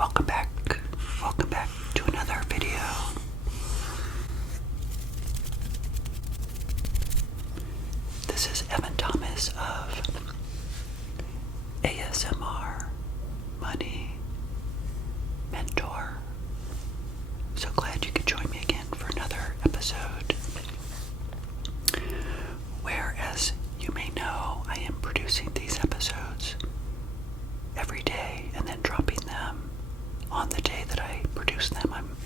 Welcome back. Welcome back to another video. This is Evan Thomas of ASMR Money Mentor. So glad you could join me again for another episode where, as you may know, I am producing these episodes every day and then dropping them on the day that I produce them. I'm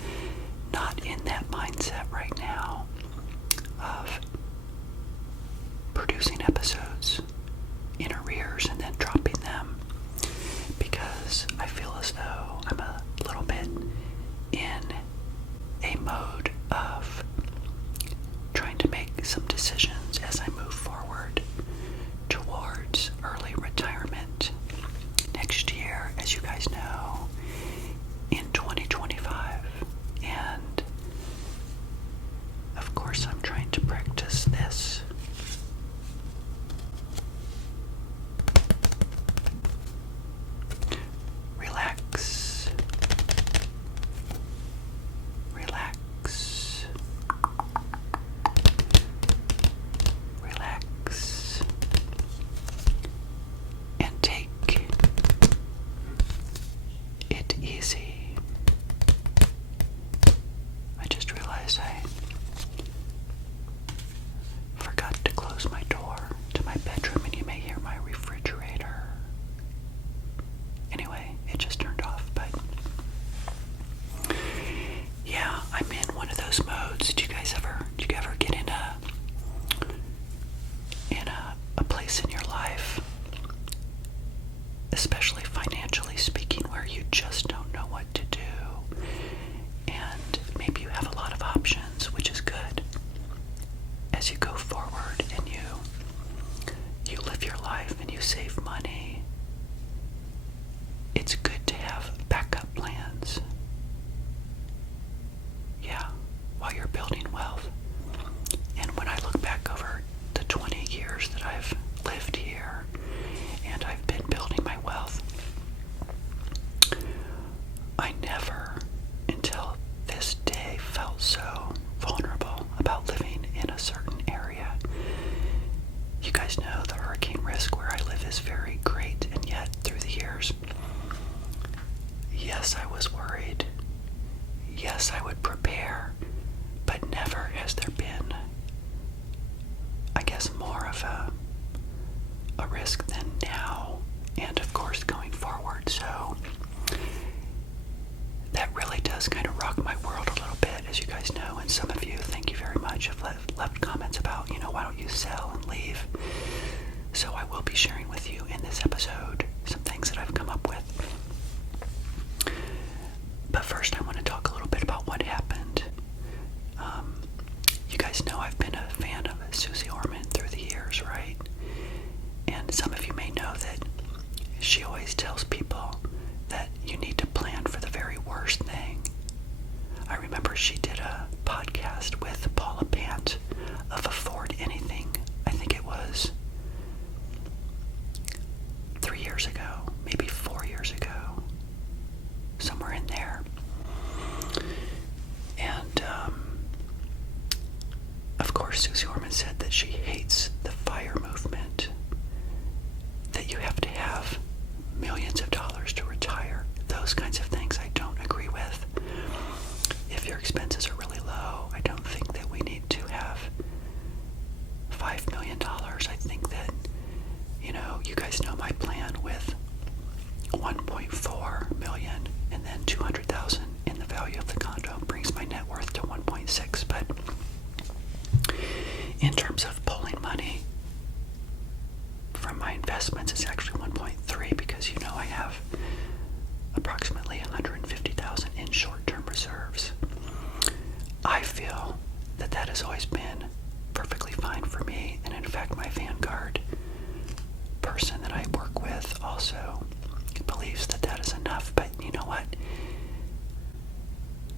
not in that mindset right now of producing episodes in arrears and then dropping them, because I feel as though I'm a little bit in a mode of trying to make some decisions as I move forward towards early retirement next year, as you guys know, in 2025. And of course I'm trying to practice this relax, relax, relax, and take it easy. I just realized I forgot to close my door to my bedroom, and you may hear my refrigerator. Anyway, it just turned off, but yeah, I'm in one of those modes. Do you ever get in a place in your life, especially financially speaking, where you just don't know what to do, and maybe you have a lot of options, which is good as you go forward and you live your life and you save money. It's good to have backup plans, yeah, while you're building wealth. And when I look back over the 20 years that I've lived here and I've been building my wealth, I never until this day felt so vulnerable about living in a certain area. You guys know the hurricane risk where I live is very great, and yet through the years, yes, I was worried. Yes, I would prepare, but never has there been, I guess, more of a risk than now, and of course going forward. So that really does kind of rock my world a little bit, as you guys know. And some of you, thank you very much, have left comments about, why don't you sell and leave? So I will be sharing with you in this episode some things that I've come up with. But first, I want to talk a little bit about what happened. You guys know I've been a fan of Susie Orman through the years, right? And some of you may know that she always tells people that you need to plan for the very worst thing. I remember she did a podcast with Paula Pant of Afford Anything. I think it was 3 years ago, maybe 4 years ago, somewhere in there. And of course, Susie Orman said that she hates the FIRE movement, that you have to have millions of dollars to retire. Those kinds of things I don't agree with. If your expenses are really low, I don't think that we need to have $5 million. I think that, you guys know my plan with $1.4 million and then $200,000 in the value of the condo brings my net worth to 1.6. But in terms of pulling money from my investments, it's actually 1.3, because I have approximately $150,000 in short-term reserves. I feel that that has always been perfectly fine for me, and in fact my Vanguard person that I work with also believes that that is enough. But you know what?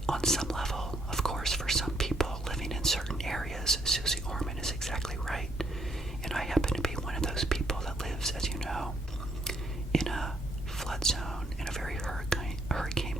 On some level, of course, for some people living in certain areas, Susie Orman is exactly right. And I happen to be one of those people that lives, as you know, in a flood zone, in a very hurricane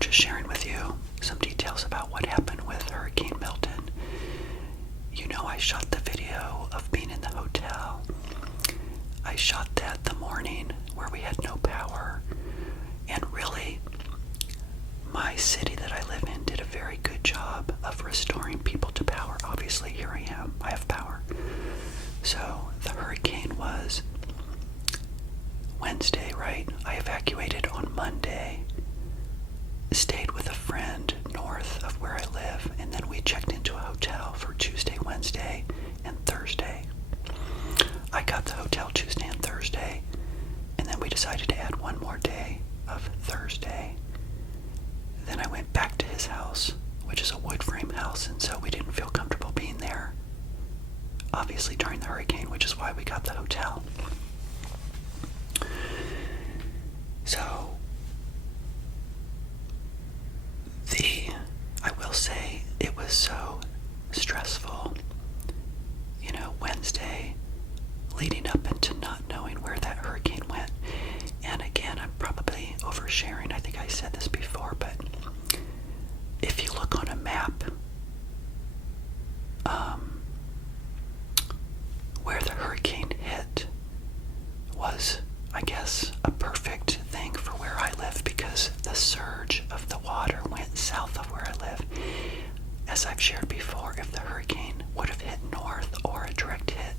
just sharing with you some details about what happened with Hurricane Milton. You know, I shot the video of being in the hotel. I shot that the morning where we had no power. And really, my city that I live in did a very good job of restoring people to power. Obviously, here I am. I have power. So the hurricane was Wednesday, right? I evacuated on Monday, stayed with a friend north of where I live, and then we checked into a hotel for Tuesday, Wednesday, and Thursday. I got the hotel Tuesday and Thursday, and then we decided to add one more day of Thursday. Then I went back to his house, which is a wood frame house, and so we didn't feel comfortable being there, obviously during the hurricane, which is why we got the hotel. So, I will say it was so stressful, you know, Wednesday leading up into not knowing where that hurricane went. And again, I'm probably oversharing. I think I said this before, but if you look on a map, where the hurricane hit was, I guess, a perfect thing for where I live, because the surge of the water went south of where I live. As I've shared before, if the hurricane would have hit north or a direct hit,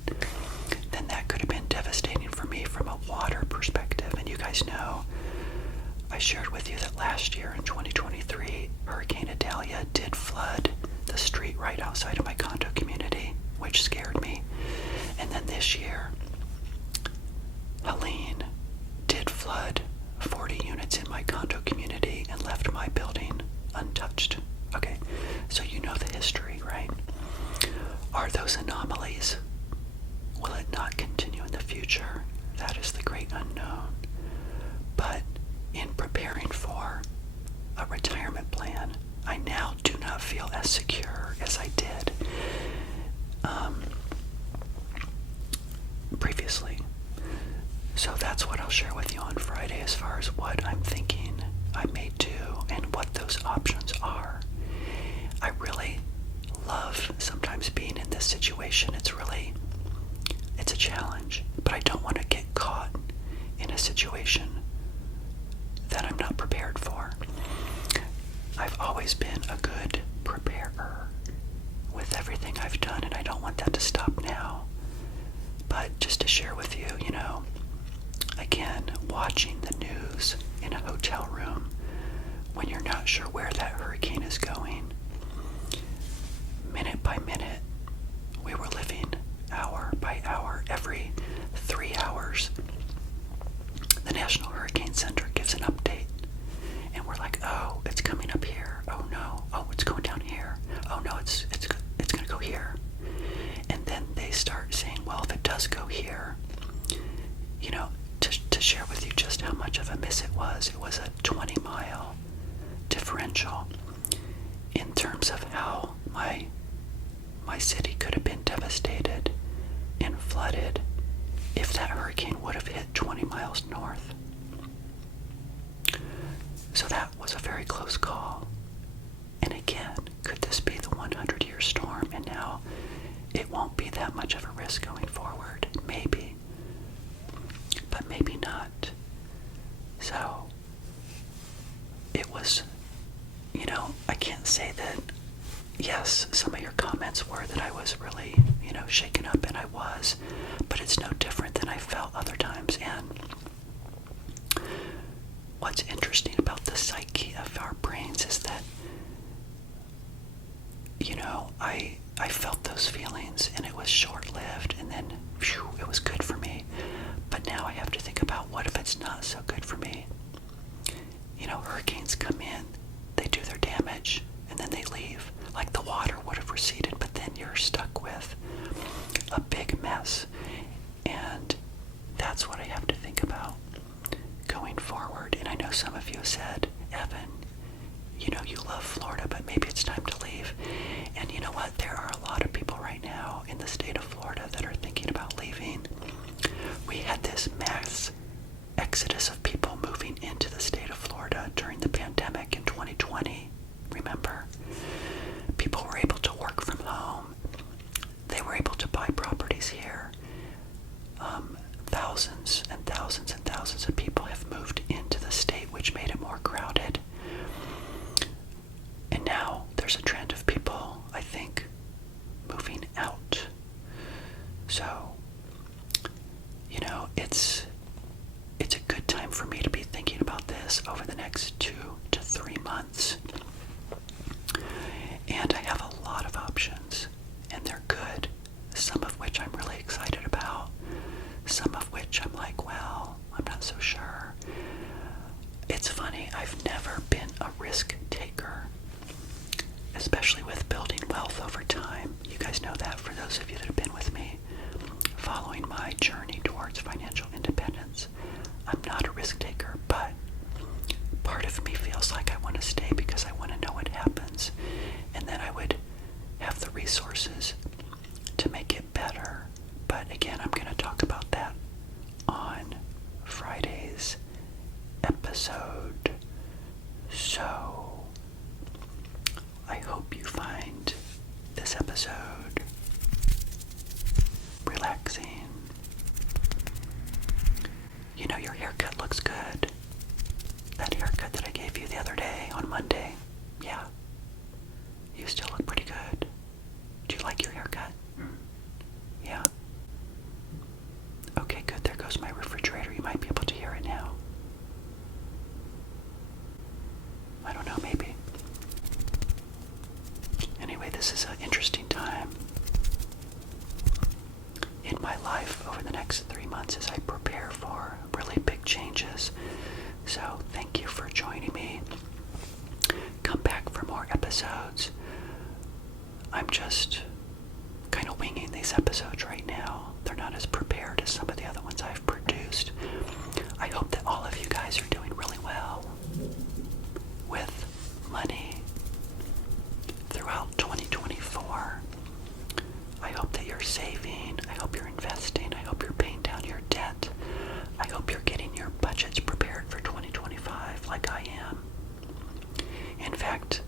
then that could have been devastating for me from a water perspective. And you guys know, I shared with you that last year in 2023, Hurricane Idalia did flood the street right outside of my condo community, which scared me. And then this year, Helene did flood 40 units in my condo community and left my building untouched. Okay, so you know the history, right? Are those anomalies? Will it not continue in the future? That is the great unknown. But in preparing for a retirement plan, I now do not feel as secure as I did previously. So that's what I'll share with you on Friday as far as what I'm thinking I may do and what those options are. I really love sometimes being in this situation. It's a challenge, but I don't want to get caught in a situation that I'm not prepared for. I've always been a good preparer with everything I've done, and I don't want that to stop now. But just to share with you, you know, again, watching the news in a hotel room when you're not sure where that hurricane is going, minute by minute, we were living hour by hour. Every 3 hours, the National Hurricane Center gives an update, and we're like, oh, it's coming up here. Oh no. Oh, it's going down here. Oh no, it's going to go here. And then they start saying, well, if it does go here, you know, to share with you just how much of a miss it was a 20-mile differential in terms of how my city could have been devastated and flooded if that hurricane would have hit 20 miles north. So that was a very close call. And again, could this be the 100-year storm? And now it won't be that much of a risk going forward. Maybe. But maybe not. So it was, you know, I can't say that, yes, some of your comments were that I was really, you know, shaken up, and I was, but it's no different than I felt other times. And what's interesting about the psyche of our brains is that, you know, I felt those feelings, and it was short-lived, and then, phew, it was good for me. But now I have to think about, what if it's not so good for me? You know, hurricanes come in, they do their damage, and then they leave. Like the water would have receded, but then you're stuck with a big mess. And that's what I have to think about going forward. And I know some of you said, Evan, you know, you love Florida, but maybe it's time to leave. And you know what? There are a lot of people right now in the state of Florida that are thinking about leaving. We had this mass exodus of people moving into the state of Florida during the pandemic in 2020. next 2 to 3 months. And I have a lot of options, and they're good, some of which I'm really excited about, some of which I'm like, well, I'm not so sure. It's funny, I've never been a risk taker, especially with building wealth over time. You guys know that, for those of you that have been with me, following my journey towards financial independence. I'm not a risk taker, but part of me feels like I want to stay because I want to know what happens, and then I would have the resources to make it better. But again, I'm going to talk about that on Friday's episode. So I hope you find this episode relaxing. You know, your haircut looks good. That haircut that I gave you the other day on Monday. Yeah. You still look pretty good. Do you like your haircut? Yeah. Okay, good. There goes my refrigerator. You might be able to hear it now. I don't know, maybe. Anyway, this is an interesting time in my life over the next 3 months as I prepare for really big changes. So thank you for joining me. Come back for more episodes. I'm just kind of winging these episodes right now. They're not as prepared as some of the other ones I've produced. I hope that all of you guys are doing really well with money throughout 2024. I hope that you're saving. I hope you're investing. I hope you're paying down your debt. I hope you're getting your budgets prepared for 2025 like I am. In fact,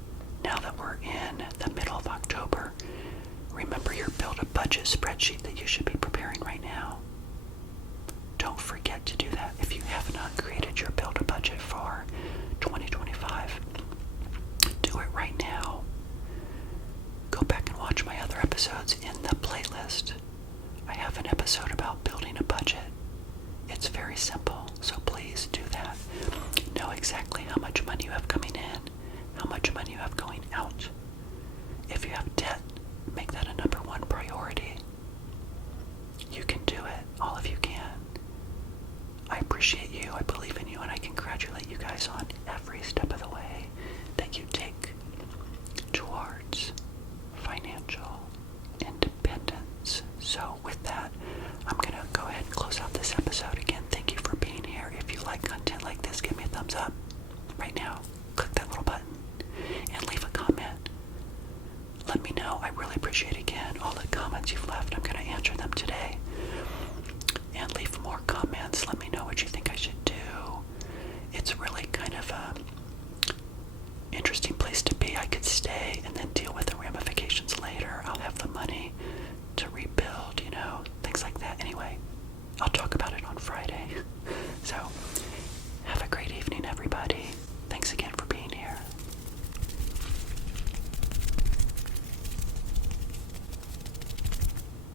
now that we're in the middle of October, remember your Build a Budget spreadsheet that you should be preparing right now. Don't forget to do that. If you have not created your Build a Budget for 2025, do it right now. Go back and watch my other episodes in the playlist. I have an episode about building a budget. It's very simple, so please do that. Know exactly how much money you have coming in, how much money you have going out. If you have debt, make that a number one priority. You can do it. All of you can. I appreciate you, I believe in you, and I congratulate you guys on every step of the way that you take towards financial independence. So with that, I'm going to go ahead and close out this episode. Again, thank you for being here. If you like content like this, give me a thumbs up right now. Click that little button and leave a comment. Let me know. I really appreciate, again, all the comments you've left. I'm going to answer them today.